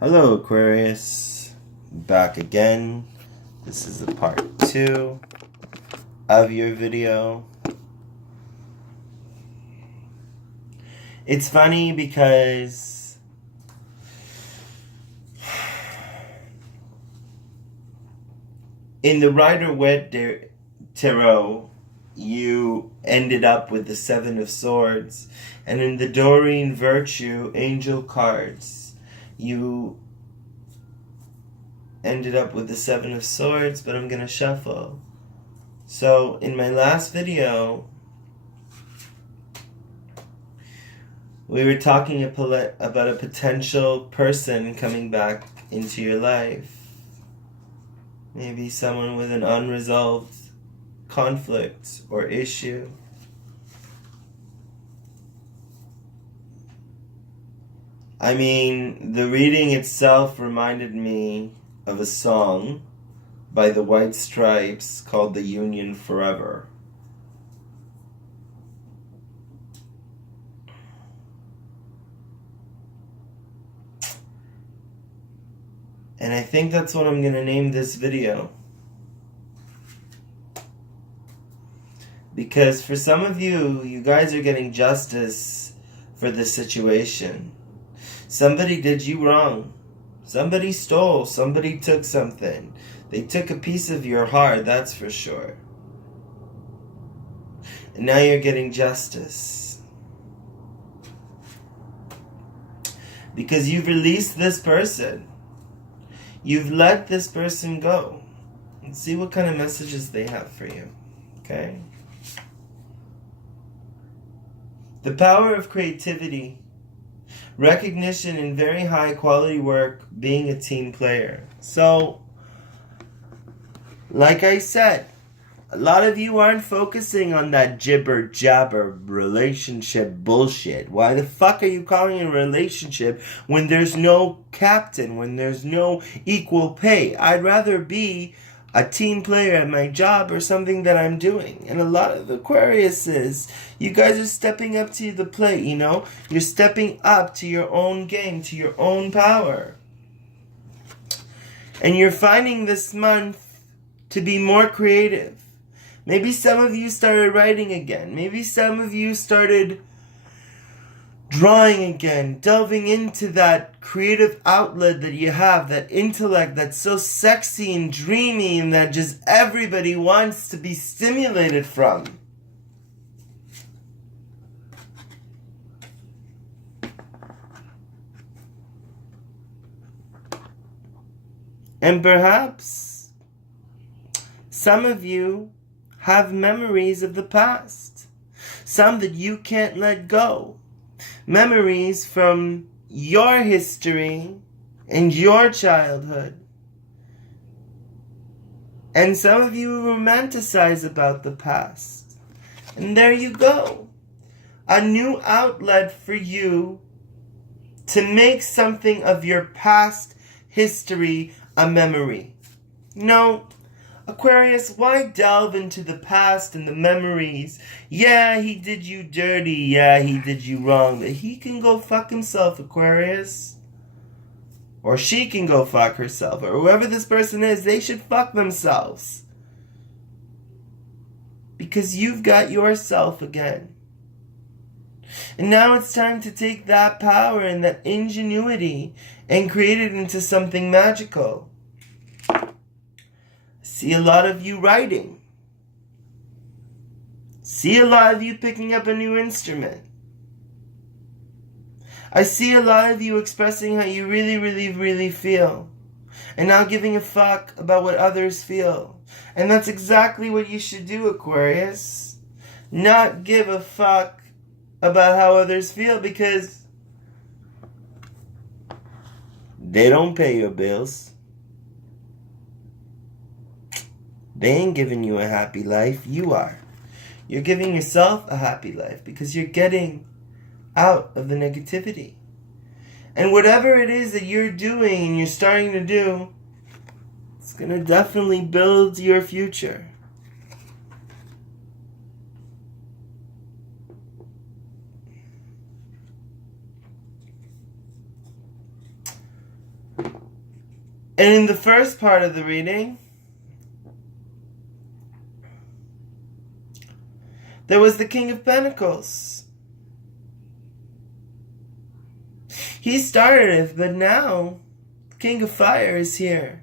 Hello Aquarius, back again. This is the part 2 of your video. It's funny because in the Rider-Waite Tarot, you ended up with the Seven of Swords, and in the Doreen Virtue Angel cards, you ended up with the Seven of Swords, but I'm going to shuffle. So, in my last video, we were talking about a potential person coming back into your life. Maybe someone with an unresolved conflict or issue. I mean, the reading itself reminded me of a song by the White Stripes called The Union Forever. And I think that's what I'm going to name this video. Because for some of you, you guys are getting justice for this situation. Somebody did you wrong. Somebody stole. Somebody took something. They took a piece of your heart, that's for sure. And now you're getting justice. Because you've released this person. You've let this person go. Let's see what kind of messages they have for you. Okay? The power of creativity. Recognition in very high quality work, being a team player. So, like I said, a lot of you aren't focusing on that jibber jabber relationship bullshit. Why the fuck are you calling it a relationship when there's no captain, when there's no equal pay? I'd rather be a team player at my job or something that I'm doing. And a lot of Aquariuses, you guys are stepping up to the plate, you know? You're stepping up to your own game, to your own power. And you're finding this month to be more creative. Maybe some of you started writing again. Maybe some of you started drawing again, delving into that creative outlet that you have, that intellect that's so sexy and dreamy and that just everybody wants to be stimulated from. And perhaps some of you have memories of the past, some that you can't let go. Memories from your history and your childhood. And some of you romanticize about the past. And there you go. A new outlet for you to make something of your past history a memory. No, Aquarius, why delve into the past and the memories? Yeah, he did you dirty. Yeah, he did you wrong. But he can go fuck himself, Aquarius. Or she can go fuck herself. Or whoever this person is, they should fuck themselves. Because you've got yourself again. And now it's time to take that power and that ingenuity and create it into something magical. See a lot of you writing. See a lot of you picking up a new instrument. I see a lot of you expressing how you really, really, really feel. And not giving a fuck about what others feel. And that's exactly what you should do, Aquarius. Not give a fuck about how others feel, because they don't pay your bills. They ain't giving you a happy life. You are. You're giving yourself a happy life because you're getting out of the negativity. And whatever it is that you're doing and you're starting to do, it's going to definitely build your future. And in the first part of the reading, there was the King of Pentacles. He started it, but now the King of Fire is here.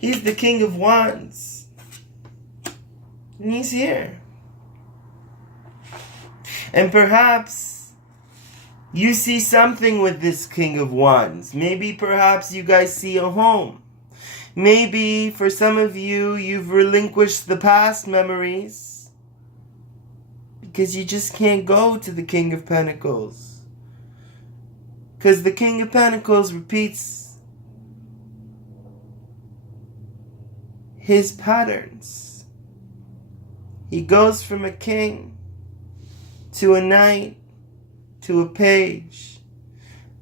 He's the King of Wands. And he's here. And perhaps you see something with this King of Wands. Maybe perhaps you guys see a home. Maybe for some of you, you've relinquished the past memories because you just can't go to the King of Pentacles. Because the King of Pentacles repeats his patterns. He goes from a king to a knight to a page,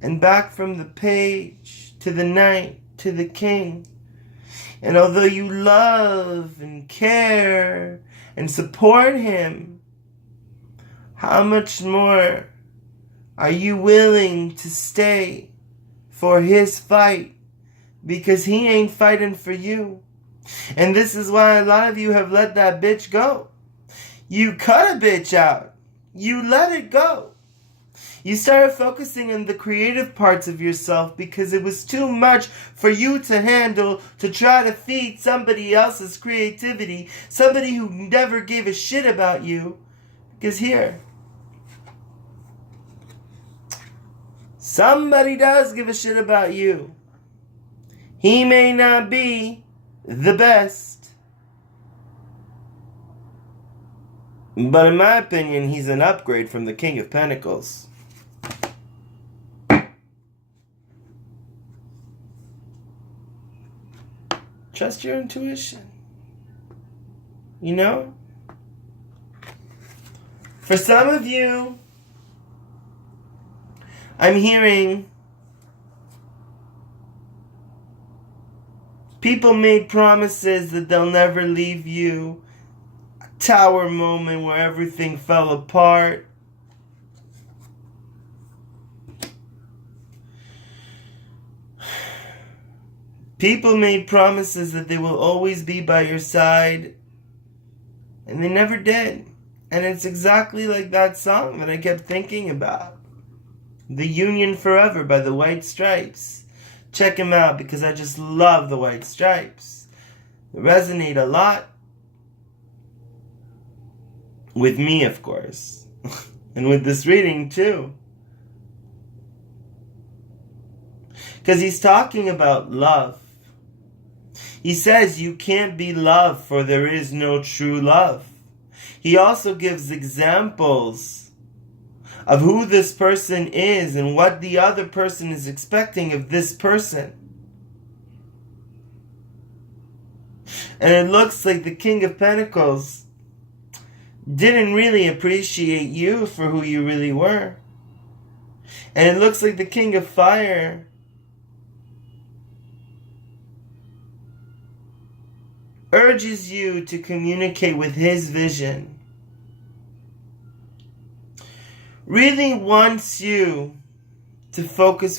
and back from the page to the knight to the king. And although you love and care and support him, how much more are you willing to stay for his fight? Because he ain't fighting for you. And this is why a lot of you have let that bitch go. You cut a bitch out. You let it go. You started focusing on the creative parts of yourself because it was too much for you to handle to try to feed somebody else's creativity, somebody who never gave a shit about you. Because here, somebody does give a shit about you. He may not be the best, but in my opinion, he's an upgrade from the King of Pentacles. Trust your intuition. You know? For some of you, I'm hearing people made promises that they'll never leave you. A tower moment where everything fell apart. People made promises that they will always be by your side, and they never did. And it's exactly like that song that I kept thinking about. The Union Forever by the White Stripes. Check them out because I just love the White Stripes. They resonate a lot with me, of course. And with this reading too. Because he's talking about love. He says you can't be loved for there is no true love. He also gives examples of who this person is and what the other person is expecting of this person. And it looks like the King of Pentacles didn't really appreciate you for who you really were. And it looks like the King of Fire urges you to communicate with his vision. Really wants you to focus.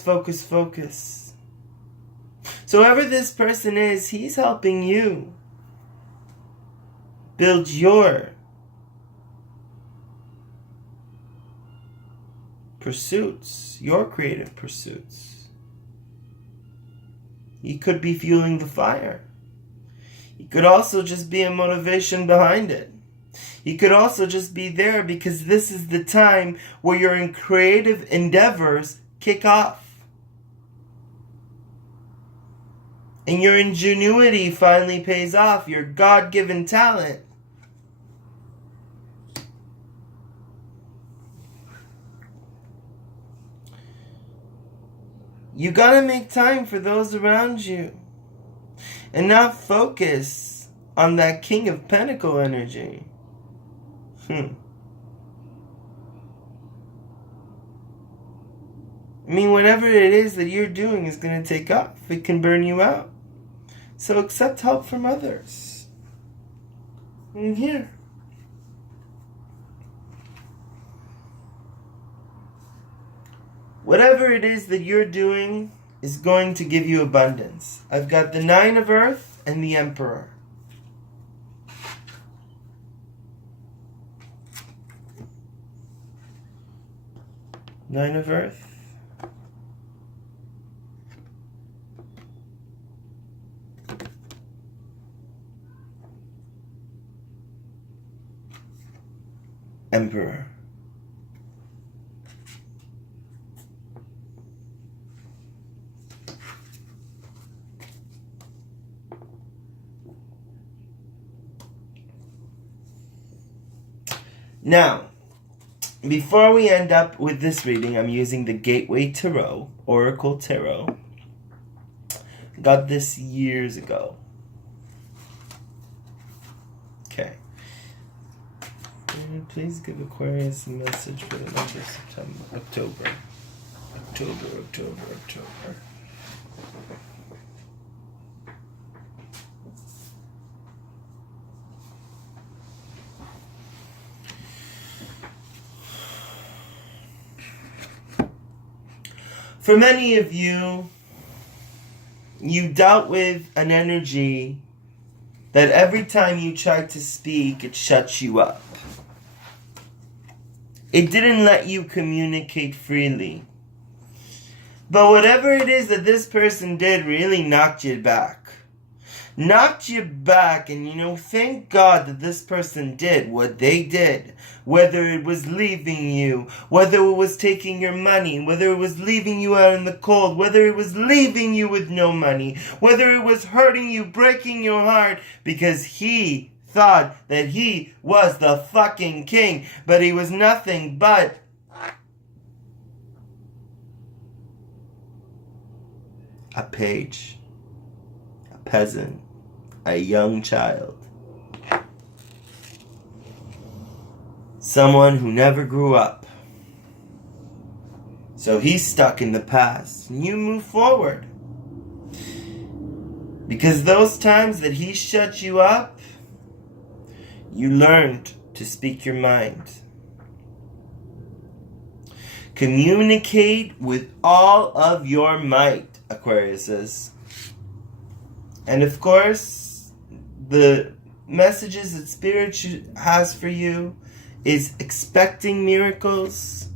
So whoever this person is, he's helping you build your pursuits, your creative pursuits. He could be fueling the fire. He could also just be a motivation behind it. He could also just be there because this is the time where your creative endeavors kick off. And your ingenuity finally pays off, your God-given talent. You gotta make time for those around you. And not focus on that King of Pentacle energy. I mean, whatever it is that you're doing is going to take off. It can burn you out. So accept help from others. And here. Whatever it is that you're doing is going to give you abundance. I've got the Nine of Earth and the Emperor. Nine of Earth. Emperor. Now, before we end up with this reading, I'm using the Gateway Tarot, Oracle Tarot. Got this years ago. Okay. Please give Aquarius a message for the month of September, October. October. For many of you, you dealt with an energy that every time you tried to speak, it shuts you up. It didn't let you communicate freely. But whatever it is that this person did really knocked you back. Knocked you back, and thank God that this person did what they did. Whether it was leaving you, whether it was taking your money, whether it was leaving you out in the cold, whether it was leaving you with no money, whether it was hurting you, breaking your heart, because he thought that he was the fucking king, but he was nothing but a page, a peasant, a young child, someone who never grew up. So he's stuck in the past, and you move forward, because those times that he shut you up, you learned to speak your mind. Communicate with all of your might, Aquariuses. And of course, the messages that Spirit has for you is expecting miracles.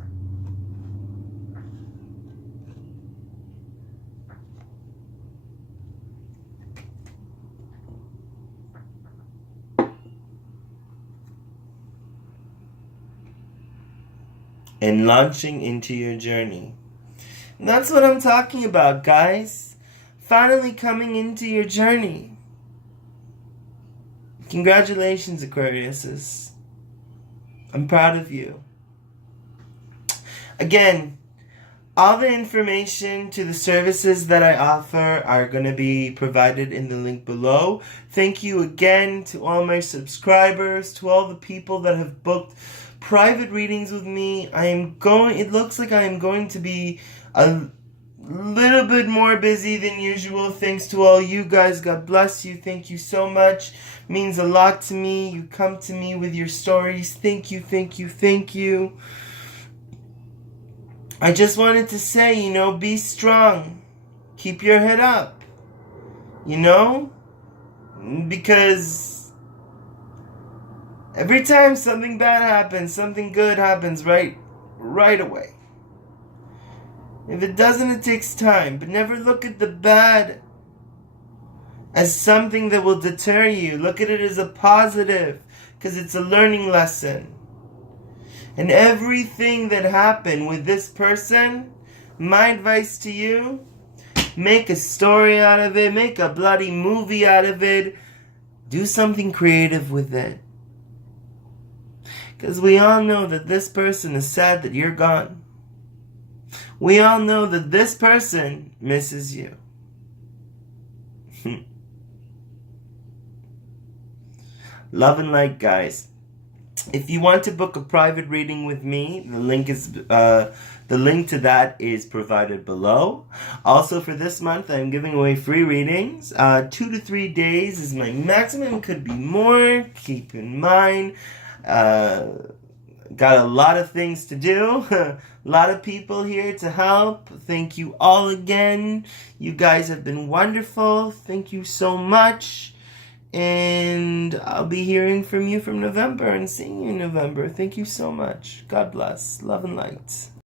And launching into your journey. And that's what I'm talking about, guys. Finally coming into your journey. Congratulations, Aquariuses. I'm proud of you. Again, all the information to the services that I offer are going to be provided in the link below. Thank you again to all my subscribers, to all the people that have booked private readings with me. It looks like I am going to be a little bit more busy than usual. Thanks to all you guys. God bless you. Thank you so much. Means a lot to me. You come to me with your stories. Thank you, thank you, thank you. I just wanted to say, be strong. Keep your head up. Because every time something bad happens, something good happens right away. If it doesn't, it takes time. But never look at the bad as something that will deter you. Look at it as a positive, because it's a learning lesson. And everything that happened with this person, my advice to you, make a story out of it. Make a bloody movie out of it. Do something creative with it. Because we all know that this person is sad that you're gone. We all know that this person misses you. Love and light, guys. If you want to book a private reading with me, the link to that is provided below. Also, for this month, I'm giving away free readings. 2 to 3 days is my maximum. Could be more. Keep in mind, got a lot of things to do. A lot of people here to help. Thank you all again. You guys have been wonderful. Thank you so much. And I'll be hearing from you from November and seeing you in November. Thank you so much. God bless. Love and light.